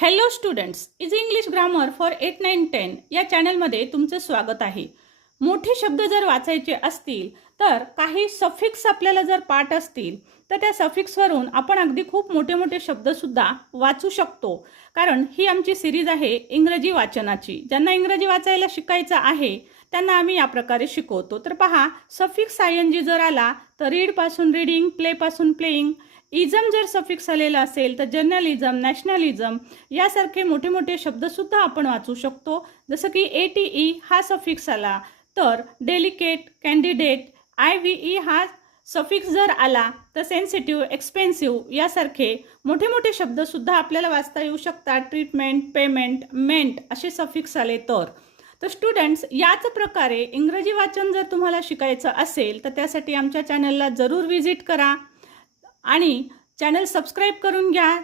Hello students is English grammar for eight nine ten या चॅनलमध्ये तुमचं स्वागत आहे. मोठे शब्द जर वाचायचे असतील तर काही सफिक्स आपल्याला जर पाठ असतील तर त्या सफिक्सवरून आपण अगदी खूप मोठे मोठे शब्दसुद्धा वाचू शकतो. कारण ही आमची सिरीज आहे इंग्रजी वाचनाची. ज्यांना इंग्रजी वाचायला शिकायचं आहे त्यांना आम्ही या प्रकारे शिकवतो. तर पहा सफिक्स आय एन जी जर आला तर रीडपासून रीडिंग प्लेपासून प्लेईंग इझम जर सफिक्स आलेला असेल तर जर्नलिझम नॅशनलिझम यासारखे मोठे मोठे शब्दसुद्धा आपण वाचू शकतो. जसं की ए टी ई हा सफिक्स आला तर delicate candidate I V E हा सफिक्स जर आला तर सेन्सिटिव्ह एक्सपेन्सिव्ह यासारखे मोठे मोठे शब्दसुद्धा आपल्याला वाचता येऊ शकतात. ट्रीटमेंट पेमेंट मेंट असे सफिक्स आले तर. तर स्टुडंट्स याच प्रकारे इंग्रजी वाचन जर तुम्हाला शिकायचं असेल तर त्यासाठी आमच्या चॅनलला जरूर व्हिजिट करा. आणि चॅनल सबस्क्राईब करून घ्या.